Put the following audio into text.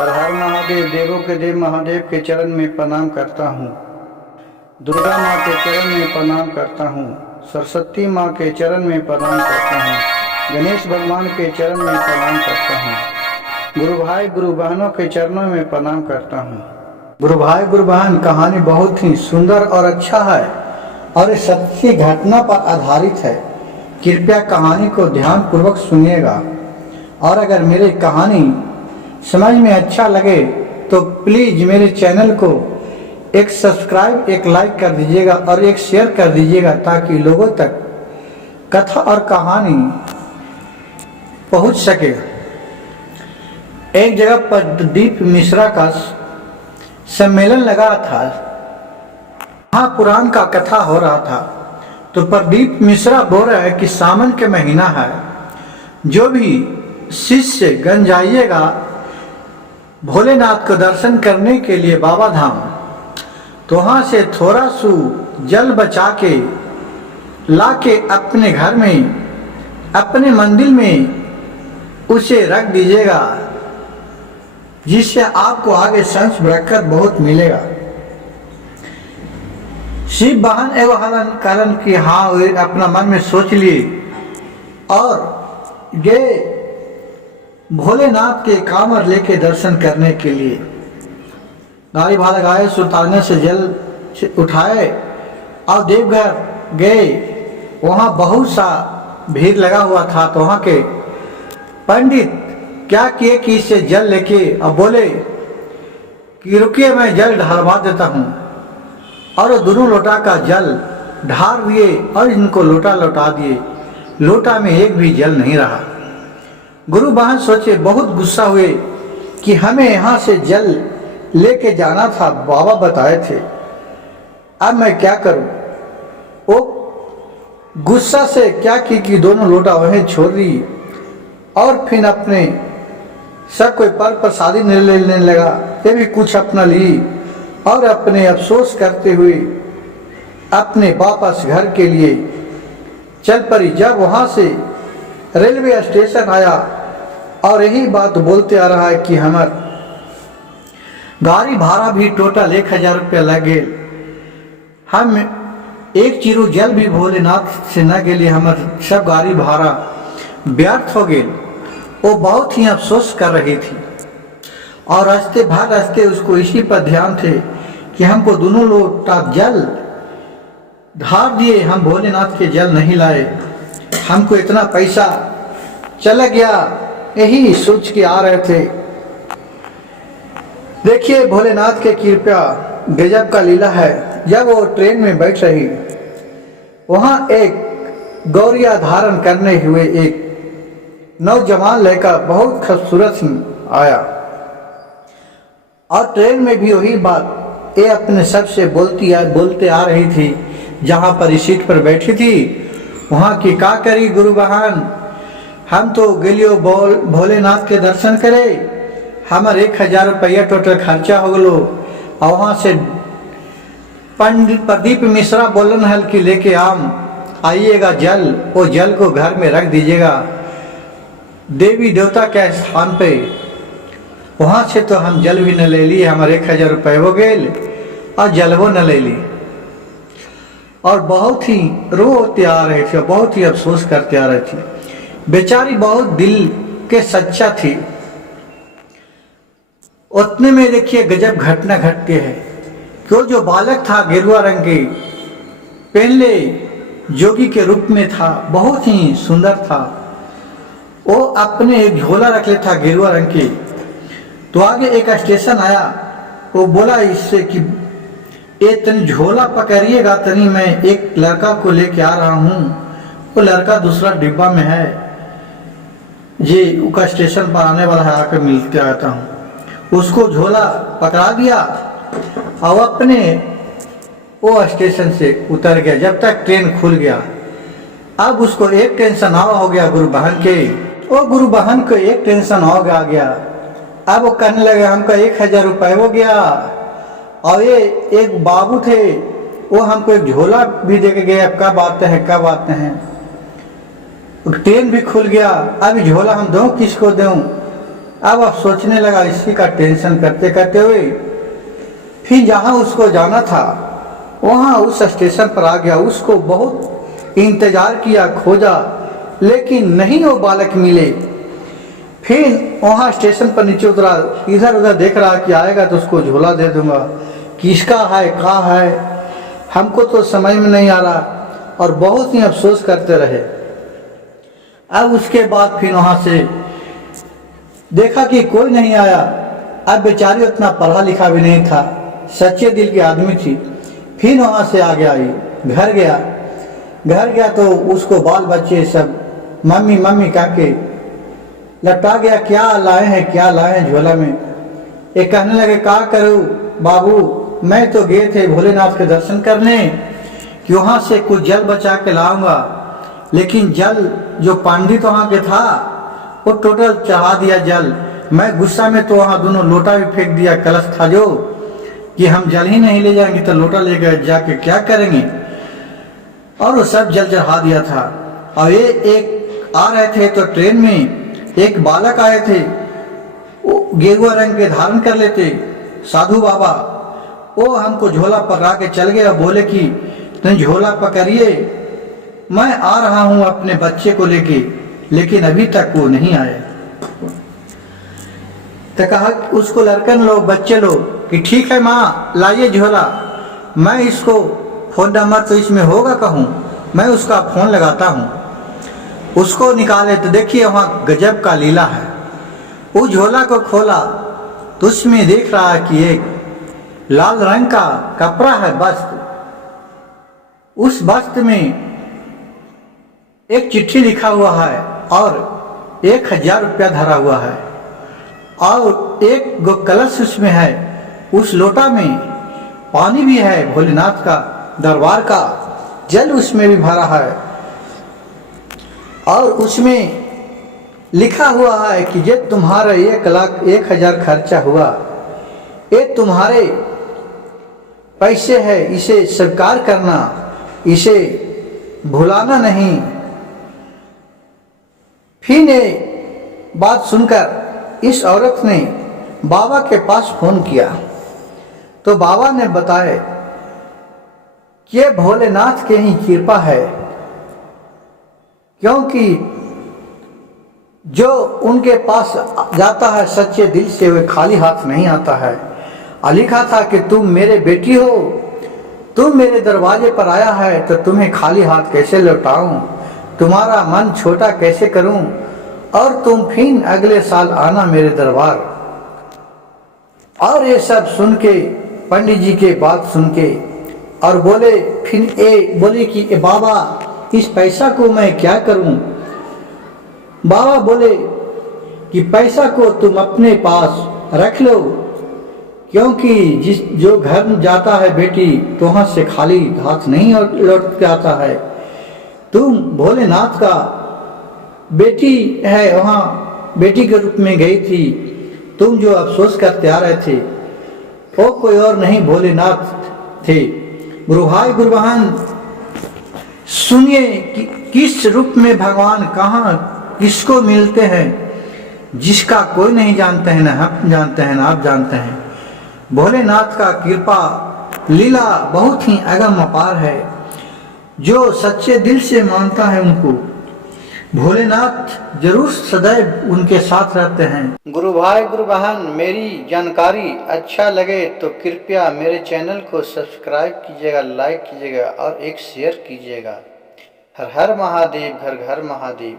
हर हर महादेव। देवों के देव महादेव के चरण में प्रणाम करता हूँ। दुर्गा माँ के चरण में प्रणाम करता हूँ। सरस्वती माँ के चरण में प्रणाम करता हूँ। गणेश भगवान के चरण में प्रणाम करता हूँ। गुरु भाई गुरु बहनों के चरणों में प्रणाम करता हूँ। गुरु भाई गुरु बहन, कहानी बहुत ही सुंदर और अच्छा है और इस सच्ची घटना पर आधारित है। कृपया कहानी को ध्यान पूर्वक सुनिएगा और अगर मेरी कहानी समझ में अच्छा लगे तो प्लीज मेरे चैनल को एक सब्सक्राइब, एक लाइक कर दीजिएगा और एक शेयर कर दीजिएगा ताकि लोगों तक कथा और कहानी पहुंच सके। एक जगह पर प्रदीप मिश्रा का सम्मेलन लगा था। वहाँ पुराण का कथा हो रहा था। तो प्रदीप मिश्रा बोल रहा है कि सावन के महीना है, जो भी शिष्य गंज जाइएगा भोलेनाथ को दर्शन करने के लिए बाबा धाम, तो वहाँ से थोड़ा सु जल बचा के ला के अपने घर में, अपने मंदिर में उसे रख दीजिएगा, जिससे आपको आगे संस बरकत बहुत मिलेगा। शिव बहन एवं हलन करण की हाँ अपना मन में सोच लिए और गए भोलेनाथ के कांवर लेके दर्शन करने के लिए। गाड़ी भाड़ा गाए, सुल्ताने से जल उठाए और देवघर गए। वहाँ बहुत सा भीड़ लगा हुआ था। तो वहाँ के पंडित क्या किए कि इससे जल लेके और बोले कि रुकिए, मैं जल ढालवा देता हूँ। और दोनों लोटा का जल ढार दिए और इनको लोटा लौटा दिए। लोटा में एक भी जल नहीं रहा। गुरु बहन सोचे, बहुत गुस्सा हुए कि हमें यहाँ से जल लेके जाना था, बाबा बताए थे, अब मैं क्या करूं। वो गुस्सा से क्या की कि दोनों लोटा वहीं छोड़ दी और फिर अपने सब कोई पर प्रसादी लेने लगा। ये भी कुछ अपना ली और अपने अफसोस करते हुए अपने वापस घर के लिए चल पड़ी। जब वहां से रेलवे स्टेशन आया और यही बात बोलते आ रहा है कि हमार गाड़ी भाड़ा भी टोटल 1000 रुपया लगे, हम एक चिरू जल भी भोलेनाथ से न गेली, हमार सब गाड़ी भाड़ा व्यर्थ हो गए। वो बहुत ही अफसोस कर रही थी और रास्ते उसको इसी पर ध्यान थे कि हमको दोनों लोटा जल ढार दिए, हम भोलेनाथ के जल नहीं लाए, हमको इतना पैसा चला गया, यही सोच के आ रहे थे। देखिए भोलेनाथ के कृपा गजब का लीला है। जब वो ट्रेन में बैठ रही, वहां एक गौरिया धारण करने हुए एक नौजवान लड़का बहुत खूबसूरत आया और ट्रेन में भी वही बात ये अपने सबसे बोलते आ रही थी। जहाँ पर इस सीट पर बैठी थी वहाँ की का करी गुरु बहन, हम तो गेलियो भोलेनाथ के दर्शन करे, हमारे 1000 रुपया टोटल खर्चा हो गलो। और वहाँ से पंडित प्रदीप मिश्रा बोलन हल कि लेके आइएगा जल, वो जल को घर में रख दीजिएगा देवी देवता के स्थान पे। वहाँ से तो हम जल भी न ले लिए, हमारे 1000 रुपये हो गए और जलवो न ले ली। और बहुत ही रोते आ रहे थे, बहुत ही अफसोस करते आ रही थी। बेचारी बहुत दिल के सच्चा थी। उतने में देखिए गजब घटना घटती है कि जो बालक था गेरुआ रंग के पहले जोगी के रूप में था, बहुत ही सुंदर था। वो अपने एक झोला रख ले था गेरुआ रंग के। तो आगे एक स्टेशन आया, वो बोला इससे कि ये तनी झोला पकड़िएगा, तनी मैं एक लड़का को लेके आ रहा हूँ, वो लड़का दूसरा डिब्बा में है, ये उसका स्टेशन पर आने वाला है, आकर मिलते आता हूँ। उसको झोला पकड़ा दिया और अपने वो स्टेशन से उतर गया जब तक ट्रेन खुल गया। अब उसको एक टेंशन और हो गया गुरु बहन के, वो गुरु बहन को एक टेंशन हो गया। अब वो कहने लगे हमका 1000 रुपये हो गया और ये एक बाबू थे, वो हमको एक झोला भी दे के गए, कब आते हैं। ट्रेन भी खुल गया, अब झोला हम दूं किसको दूं। अब सोचने लगा इसी का टेंशन करते करते हुए फिर जहाँ उसको जाना था वहाँ उस स्टेशन पर आ गया। उसको बहुत इंतजार किया, खोजा, लेकिन नहीं वो बालक मिले। फिर वहाँ स्टेशन पर नीचे उतरा, इधर उधर देख रहा कि आएगा तो उसको झोला दे दूंगा, किसका है कहाँ है हमको तो समझ में नहीं आ रहा, और बहुत ही अफसोस करते रहे। अब उसके बाद फिर वहाँ से देखा कि कोई नहीं आया। अब बेचारी उतना पढ़ा लिखा भी नहीं था, सच्चे दिल की आदमी थी। फिर वहाँ से आ गया, घर गया तो उसको बाल बच्चे सब मम्मी मम्मी कह के लपटा गया, क्या लाए हैं झोला में। एक कहने लगे क्या करूँ बाबू, मैं तो गए थे भोलेनाथ के दर्शन करने कि वहाँ से कुछ जल बचा के लाऊंगा, लेकिन जल जो पंडित वहाँ के था वो टोटल चढ़ा दिया जल। मैं गुस्सा में तो वहाँ दोनों लोटा भी फेंक दिया, कलश था जो कि हम जल ही नहीं ले जाएंगे तो लोटा ले गए जाके क्या करेंगे, और वो सब जल चढ़ा दिया था। और ये एक आ रहे थे तो ट्रेन में एक बालक आए थे, वो गेरुआ रंग के धारण कर लेते साधु बाबा, वो हमको झोला पकड़ा के चल गए और बोले कि तुम झोला पकड़िए, मैं आ रहा हूँ अपने बच्चे को लेके, लेकिन अभी तक वो नहीं आए। तो कहा उसको लड़कन लोग बच्चे लोग कि ठीक है माँ लाइए झोला, मैं इसको फोन नंबर तो इसमें होगा कहूँ, मैं उसका फोन लगाता हूँ। उसको निकाले तो देखिए वहाँ गजब का लीला है। वो झोला को खोला तो उसमें देख रहा है कि एक लाल रंग का कपड़ा है वस्त्र, उस वस्त्र में एक चिट्ठी लिखा हुआ है और 1000 रुपया धरा हुआ है, और एक गो कलश उसमें है, उस लोटा में पानी भी है, भोलेनाथ का दरबार का जल उसमें भी भरा है, और उसमें लिखा हुआ है कि ये तुम्हारा 1,00,000 खर्चा हुआ, ये तुम्हारे पैसे है, इसे स्वीकार करना, इसे भुलाना नहीं। फिर ने बात सुनकर इस औरत ने बाबा के पास फोन किया तो बाबा ने बताया कि ये भोलेनाथ के ही कृपा है, क्योंकि जो उनके पास जाता है सच्चे दिल से वे खाली हाथ नहीं आता है। लिखा था कि तुम मेरे बेटी हो, तुम मेरे दरवाजे पर आया है तो तुम्हें खाली हाथ कैसे लौटाऊं, तुम्हारा मन छोटा कैसे करूं, और तुम फिर अगले साल आना मेरे दरबार। और ये सब सुन के पंडित जी के बात सुन के और बोले, फिर बोले कि बाबा इस पैसा को मैं क्या करूं। बाबा बोले कि पैसा को तुम अपने पास रख लो, क्योंकि जो घर जाता है बेटी तो वहाँ से खाली हाथ नहीं लौट के आता है। तुम भोलेनाथ का बेटी है, वहाँ बेटी के रूप में गई थी, तुम जो अफसोस करते आ रहे थे वो कोई और नहीं भोलेनाथ थे। गुरु भाई गुरु बहन सुनिए कि किस रूप में भगवान कहाँ किसको मिलते हैं, जिसका कोई नहीं जानते हैं, ना हम जानते हैं ना आप जानते हैं। भोलेनाथ का कृपा लीला बहुत ही अगम अपार है। जो सच्चे दिल से मानता है उनको भोलेनाथ जरूर सदैव उनके साथ रहते हैं। गुरु भाई गुरु बहन मेरी जानकारी अच्छा लगे तो कृपया मेरे चैनल को सब्सक्राइब कीजिएगा, लाइक कीजिएगा और एक शेयर कीजिएगा। हर हर महादेव, घर घर महादेव।